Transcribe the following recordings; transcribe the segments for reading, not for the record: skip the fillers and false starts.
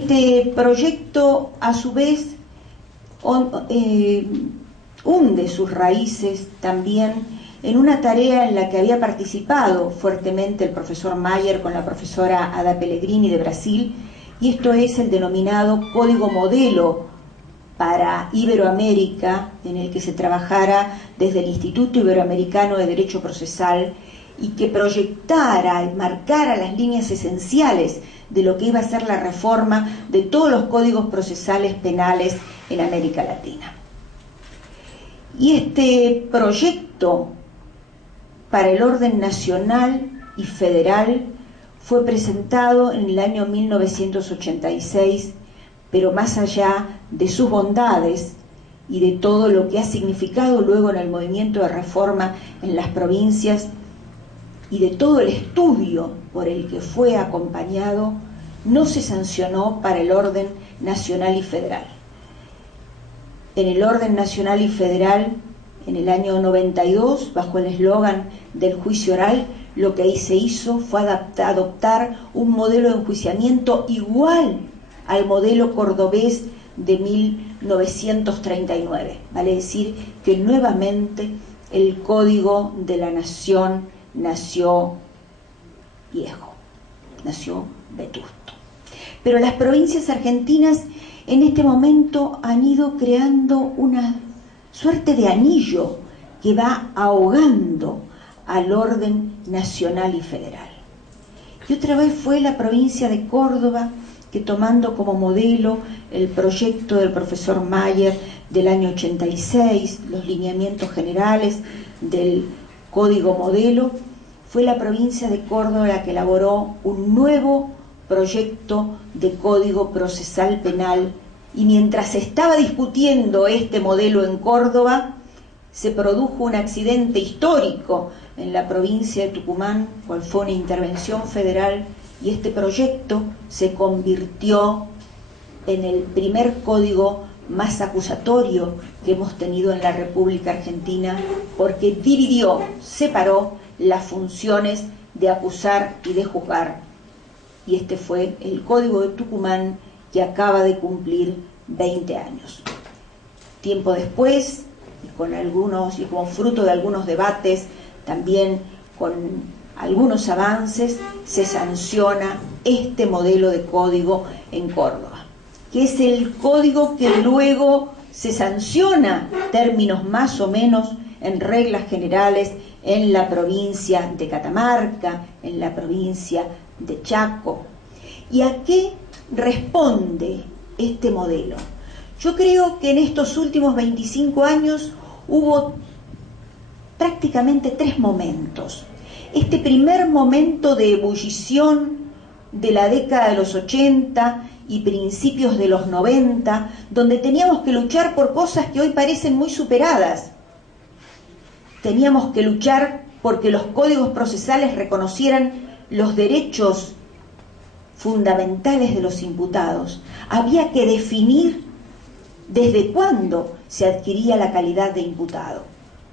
Este proyecto, a su vez, hunde sus raíces también en una tarea en la que había participado fuertemente el profesor Mayer con la profesora Ada Pellegrini de Brasil, y esto es el denominado Código Modelo para Iberoamérica, en el que se trabajara desde el Instituto Iberoamericano de Derecho Procesal y que proyectara y marcara las líneas esenciales de lo que iba a ser la reforma de todos los códigos procesales penales en América Latina. Y este proyecto para el orden nacional y federal fue presentado en el año 1986, pero más allá de sus bondades y de todo lo que ha significado luego en el movimiento de reforma en las provincias y de todo el estudio por el que fue acompañado, no se sancionó para el orden nacional y federal. En el orden nacional y federal, en el año 92, bajo el eslogan del juicio oral, lo que ahí se hizo fue adoptar un modelo de enjuiciamiento igual al modelo cordobés de 1939. Vale decir que nuevamente el Código de la Nación nació viejo, nació vetusto. Pero las provincias argentinas en este momento han ido creando una suerte de anillo que va ahogando al orden nacional y federal. Y otra vez fue la provincia de Córdoba que, tomando como modelo el proyecto del profesor Mayer del año 86, los lineamientos generales del Código Modelo, fue la provincia de Córdoba la que elaboró un nuevo proyecto de Código Procesal Penal, y mientras se estaba discutiendo este modelo en Córdoba, se produjo un accidente histórico en la provincia de Tucumán, cual fue una intervención federal, y este proyecto se convirtió en el primer código más acusatorio que hemos tenido en la República Argentina, porque dividió, separó las funciones de acusar y de juzgar. Y este fue el Código de Tucumán, que acaba de cumplir 20 años. Tiempo después, y como fruto de algunos debates, también con algunos avances, se sanciona este modelo de código en Córdoba, que es el código que luego se sanciona, términos más o menos en reglas generales, en la provincia de Catamarca, en la provincia de Chaco. ¿Y a qué responde este modelo? Yo creo que en estos últimos 25 años hubo prácticamente tres momentos. Este primer momento de ebullición de la década de los 80 y principios de los 90, donde teníamos que luchar por cosas que hoy parecen muy superadas. Teníamos que luchar porque los códigos procesales reconocieran los derechos fundamentales de los imputados. Había que definir desde cuándo se adquiría la calidad de imputado.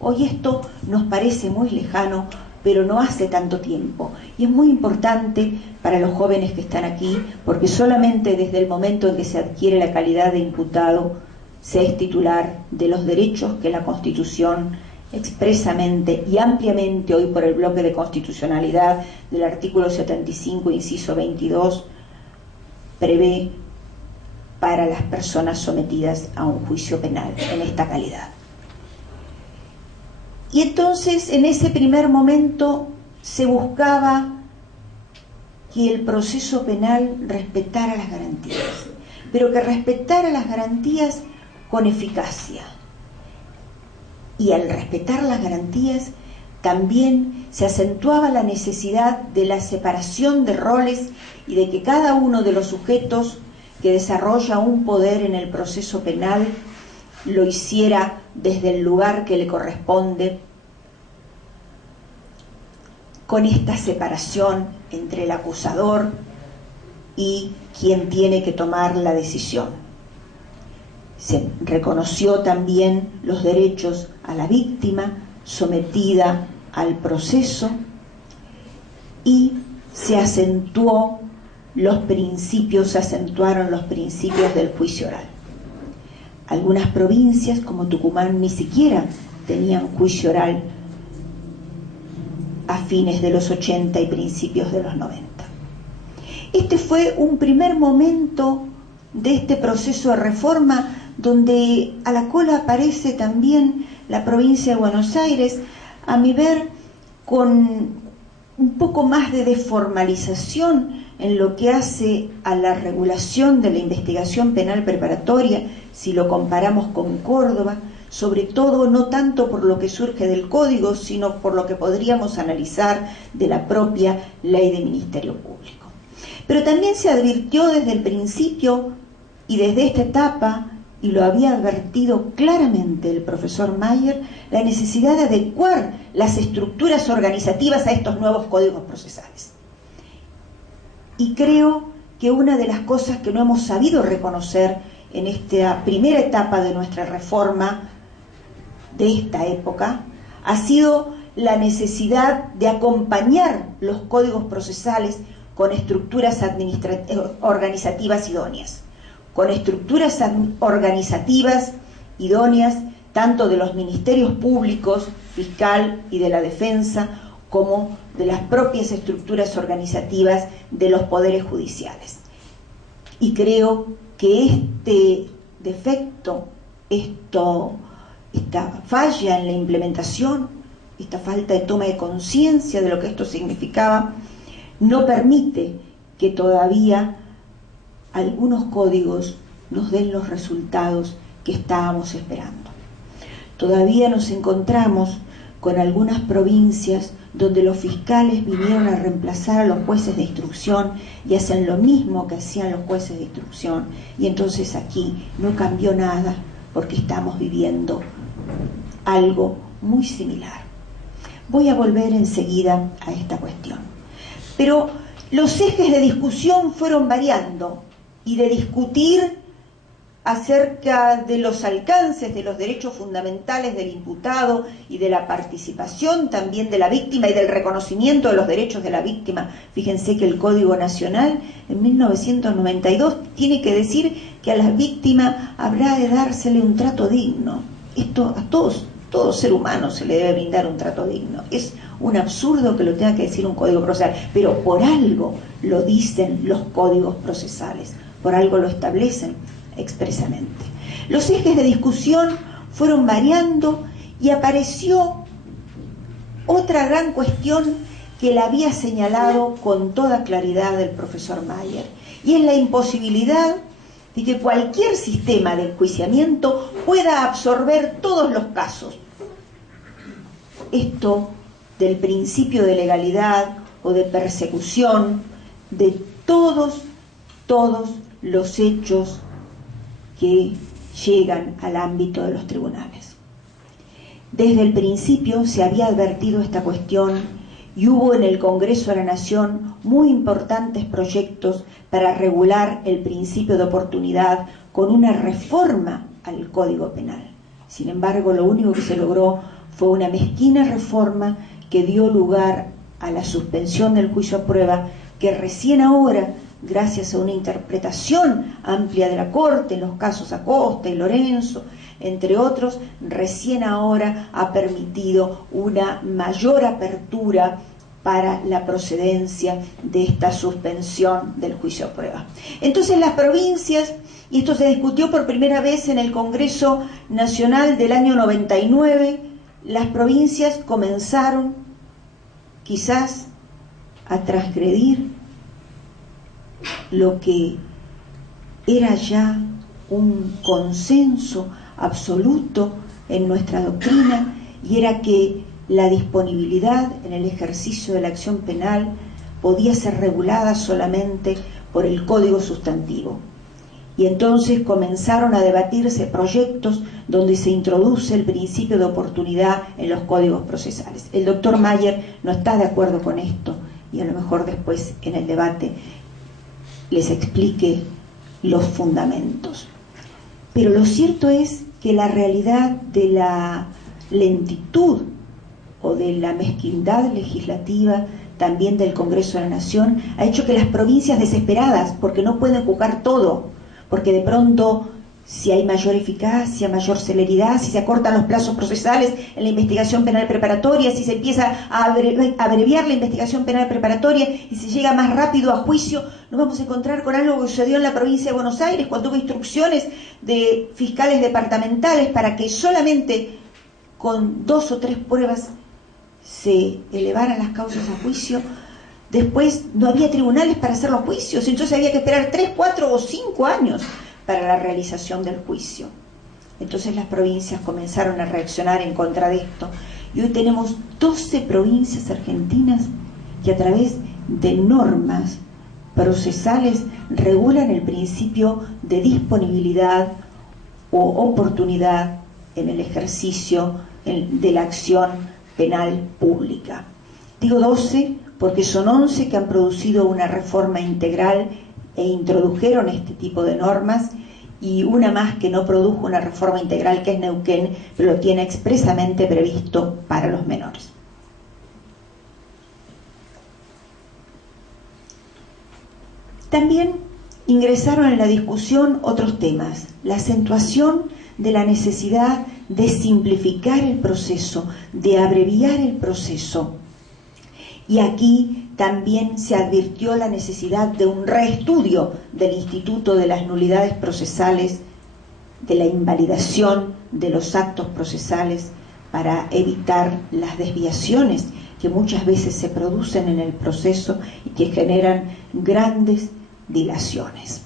Hoy esto nos parece muy lejano, pero no hace tanto tiempo. Y es muy importante para los jóvenes que están aquí, porque solamente desde el momento en que se adquiere la calidad de imputado se es titular de los derechos que la Constitución expresamente y ampliamente, hoy por el bloque de constitucionalidad del artículo 75, inciso 22, prevé para las personas sometidas a un juicio penal en esta calidad. Y entonces, en ese primer momento, se buscaba que el proceso penal respetara las garantías, pero que respetara las garantías con eficacia. Y al respetar las garantías, también se acentuaba la necesidad de la separación de roles y de que cada uno de los sujetos que desarrolla un poder en el proceso penal lo hiciera desde el lugar que le corresponde, con esta separación entre el acusador y quien tiene que tomar la decisión. Se reconoció también los derechos a la víctima sometida al proceso y se acentuó se acentuaron los principios del juicio oral. Algunas provincias, como Tucumán, ni siquiera tenían juicio oral a fines de los 80 y principios de los 90. Este fue un primer momento de este proceso de reforma, donde a la cola aparece también la provincia de Buenos Aires, a mi ver, con un poco más de desformalización en lo que hace a la regulación de la investigación penal preparatoria, si lo comparamos con Córdoba, sobre todo no tanto por lo que surge del Código, sino por lo que podríamos analizar de la propia Ley de Ministerio Público. Pero también se advirtió desde el principio y desde esta etapa, y lo había advertido claramente el profesor Mayer, la necesidad de adecuar las estructuras organizativas a estos nuevos códigos procesales. Y creo que una de las cosas que no hemos sabido reconocer en esta primera etapa de nuestra reforma de esta época ha sido la necesidad de acompañar los códigos procesales con estructuras organizativas idóneas, con estructuras organizativas idóneas tanto de los ministerios públicos, fiscal y de la defensa, como de las propias estructuras organizativas de los poderes judiciales. Y creo que este defecto, esta falla en la implementación, esta falta de toma de conciencia de lo que esto significaba, no permite que todavía algunos códigos nos den los resultados que estábamos esperando. Todavía nos encontramos con algunas provincias donde los fiscales vinieron a reemplazar a los jueces de instrucción y hacen lo mismo que hacían los jueces de instrucción, y entonces aquí no cambió nada porque estamos viviendo algo muy similar. Voy a volver enseguida a esta cuestión. Pero los ejes de discusión fueron variando, y de discutir acerca de los alcances de los derechos fundamentales del imputado y de la participación también de la víctima y del reconocimiento de los derechos de la víctima. Fíjense que el Código Nacional en 1992 tiene que decir que a la víctima habrá de dársele un trato digno. Esto a todo ser humano se le debe brindar un trato digno. Es un absurdo que lo tenga que decir un código procesal, pero por algo lo dicen los códigos procesales, por algo lo establecen expresamente. Los ejes de discusión fueron variando y apareció otra gran cuestión que la había señalado con toda claridad el profesor Mayer, y es la imposibilidad de que cualquier sistema de enjuiciamiento pueda absorber todos los casos. Esto del principio de legalidad o de persecución de todos los hechos que llegan al ámbito de los tribunales. Desde el principio se había advertido esta cuestión y hubo en el Congreso de la Nación muy importantes proyectos para regular el principio de oportunidad con una reforma al Código Penal. Sin embargo, lo único que se logró fue una mezquina reforma que dio lugar a la suspensión del juicio a prueba, que recién ahora, gracias a una interpretación amplia de la Corte en los casos Acosta y Lorenzo, entre otros, recién ahora ha permitido una mayor apertura para la procedencia de esta suspensión del juicio a prueba. Entonces las provincias, y esto se discutió por primera vez en el Congreso Nacional del año 99, las provincias comenzaron quizás a transgredir lo que era ya un consenso absoluto en nuestra doctrina, y era que la disponibilidad en el ejercicio de la acción penal podía ser regulada solamente por el Código Sustantivo. Y entonces comenzaron a debatirse proyectos donde se introduce el principio de oportunidad en los códigos procesales. El doctor Mayer no está de acuerdo con esto, y a lo mejor después en el debate les explique los fundamentos. Pero lo cierto es que la realidad de la lentitud o de la mezquindad legislativa también del Congreso de la Nación, ha hecho que las provincias desesperadas, porque no pueden juzgar todo, porque de pronto si hay mayor eficacia, mayor celeridad, si se acortan los plazos procesales en la investigación penal preparatoria, si se empieza a abreviar la investigación penal preparatoria y se llega más rápido a juicio, nos vamos a encontrar con algo que sucedió en la provincia de Buenos Aires cuando hubo instrucciones de fiscales departamentales para que solamente con 2 o 3 pruebas se elevaran las causas a juicio. Después no había tribunales para hacer los juicios, entonces había que esperar 3, 4 o 5 años para la realización del juicio. Entonces las provincias comenzaron a reaccionar en contra de esto y hoy tenemos 12 provincias argentinas que a través de normas procesales regulan el principio de disponibilidad o oportunidad en el ejercicio de la acción penal pública. Digo 12 porque son 11 que han producido una reforma integral e introdujeron este tipo de normas, y una más que no produjo una reforma integral, que es Neuquén, pero lo tiene expresamente previsto para los menores. También ingresaron en la discusión otros temas: la acentuación de la necesidad de simplificar el proceso, de abreviar el proceso. Y aquí también se advirtió la necesidad de un reestudio del Instituto de las Nulidades Procesales, de la invalidación de los actos procesales, para evitar las desviaciones que muchas veces se producen en el proceso y que generan grandes dilaciones.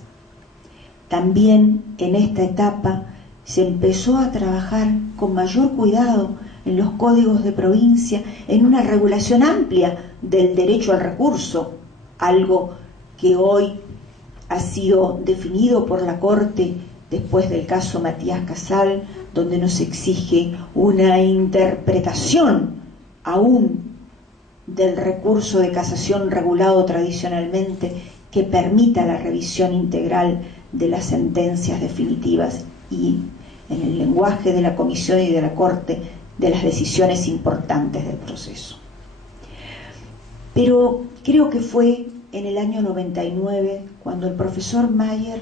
También en esta etapa se empezó a trabajar con mayor cuidado en los códigos de provincia, en una regulación amplia del derecho al recurso, algo que hoy ha sido definido por la Corte después del caso Matías Casal, donde nos exige una interpretación aún del recurso de casación regulado tradicionalmente que permita la revisión integral de las sentencias definitivas y, en el lenguaje de la Comisión y de la Corte, de las decisiones importantes del proceso. Pero creo que fue en el año 99 cuando el profesor Mayer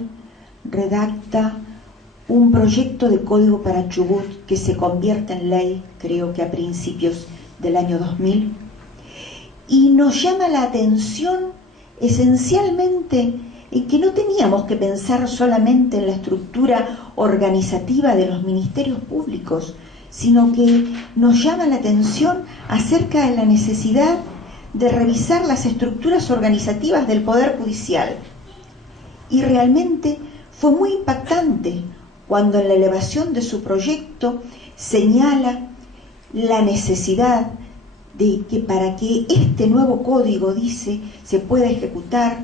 redacta un proyecto de código para Chubut que se convierte en ley, creo que a principios del año 2000, y nos llama la atención esencialmente en que no teníamos que pensar solamente en la estructura organizativa de los ministerios públicos, sino que nos llama la atención acerca de la necesidad de revisar las estructuras organizativas del Poder Judicial. Y realmente fue muy impactante cuando en la elevación de su proyecto señala la necesidad de que para que este nuevo código, dice, se pueda ejecutar,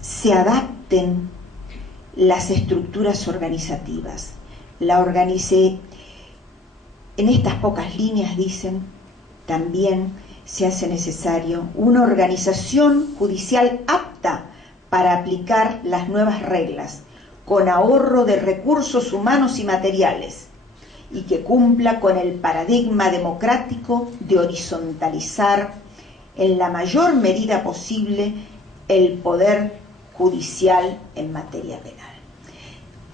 se adapten las estructuras organizativas. La organicé en estas pocas líneas, dicen, también se hace necesario una organización judicial apta para aplicar las nuevas reglas, con ahorro de recursos humanos y materiales, y que cumpla con el paradigma democrático de horizontalizar en la mayor medida posible el poder judicial en materia penal.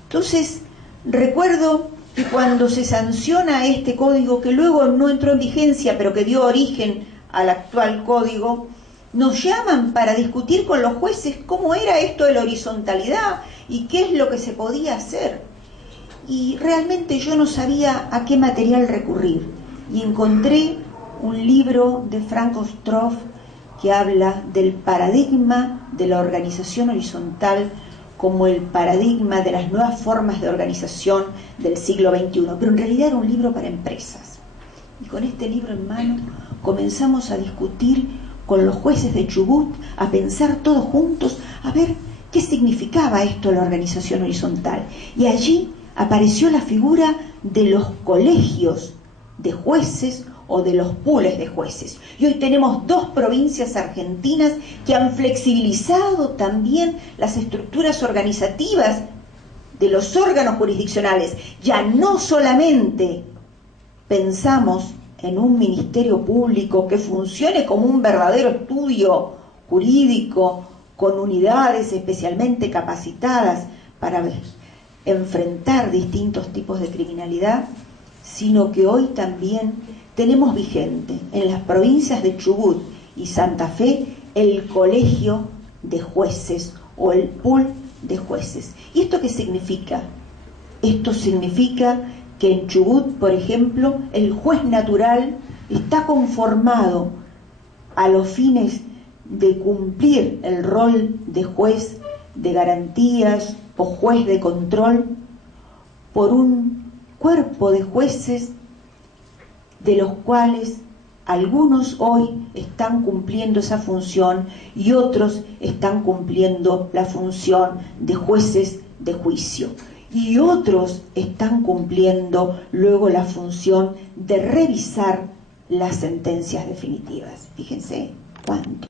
Entonces, recuerdo que cuando se sanciona este código, que luego no entró en vigencia, pero que dio origen al actual código, nos llaman para discutir con los jueces cómo era esto de la horizontalidad y qué es lo que se podía hacer. Y realmente yo no sabía a qué material recurrir. Y encontré un libro de Frank Ostroff que habla del paradigma de la organización horizontal como el paradigma de las nuevas formas de organización del siglo XXI, pero en realidad era un libro para empresas. Y con este libro en mano comenzamos a discutir con los jueces de Chubut, a pensar todos juntos, a ver qué significaba esto de la organización horizontal. Y allí apareció la figura de los colegios de jueces o de los pools de jueces. Y hoy tenemos 2 provincias argentinas que han flexibilizado también las estructuras organizativas de los órganos jurisdiccionales. Ya no solamente pensamos en un ministerio público que funcione como un verdadero estudio jurídico, con unidades especialmente capacitadas para enfrentar distintos tipos de criminalidad, sino que hoy también tenemos vigente en las provincias de Chubut y Santa Fe el colegio de jueces o el pool de jueces. ¿Y esto qué significa? Esto significa que en Chubut, por ejemplo, el juez natural está conformado a los fines de cumplir el rol de juez de garantías o juez de control por un cuerpo de jueces de los cuales algunos hoy están cumpliendo esa función y otros están cumpliendo la función de jueces de juicio y otros están cumpliendo luego la función de revisar las sentencias definitivas. Fíjense cuánto.